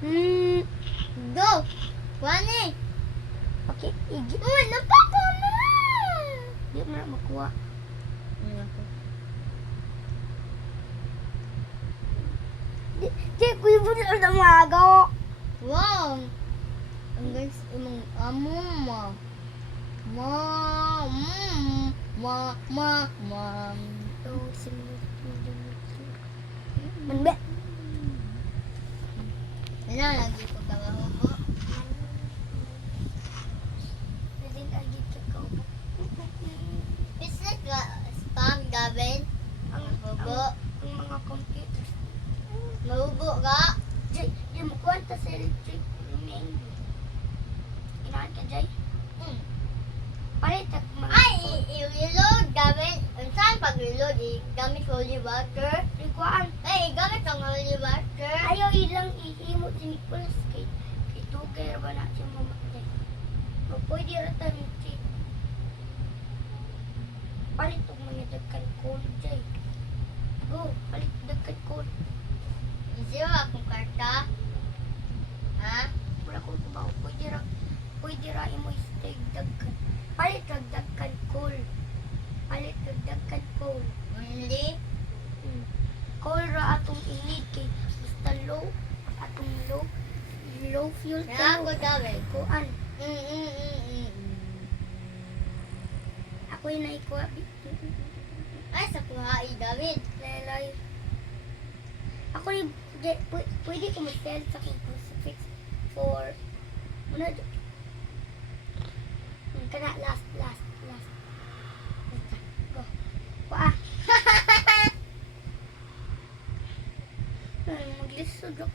Hmm. Go! Wani! Okay, igi. Uy, napapa mo! Di mo na makuha. Di, kuya mo na magawa. Wow! Ang guys, imong amo ma. Ma. Ito, Manbe. Ano, lagi ko kawaho ko. Pwede lagi ka kaupo. Business ka, spam, Gavin. Mahubo. Ang mga computers. Mahubo ka. Jay, di mo kwenta sa electric main. Inahan ka, Jay? Palit at mga... Ay, i-reload, Gavin. Saan pag-reload? Gamit holy water. Likuan. Ay, gamit ang holy water. Ayaw ilang ihimot si Nicholas kay Tugay ba na siya mamatay. O pwede rata ni Jay. Palit og mga dagkan cold, Jay. Go, palit dagkan cold. Zero akong karta. Ha? Wala ko ba? Pwede ra imo stay dagkan. Palit og dagkan cold. Palit og dagkan cold. Only? Cold ra atong init kay basta low atong low fuel Kaya ako, Gavin. kuan. Mm. Ako yung naikuha. Ay, sa kuhai, Gavin. Lelay. Ako yung, pwede ko mag-sell sa kong crucifix for, muna, kana, last. Go. Kuha. Maglisod ako.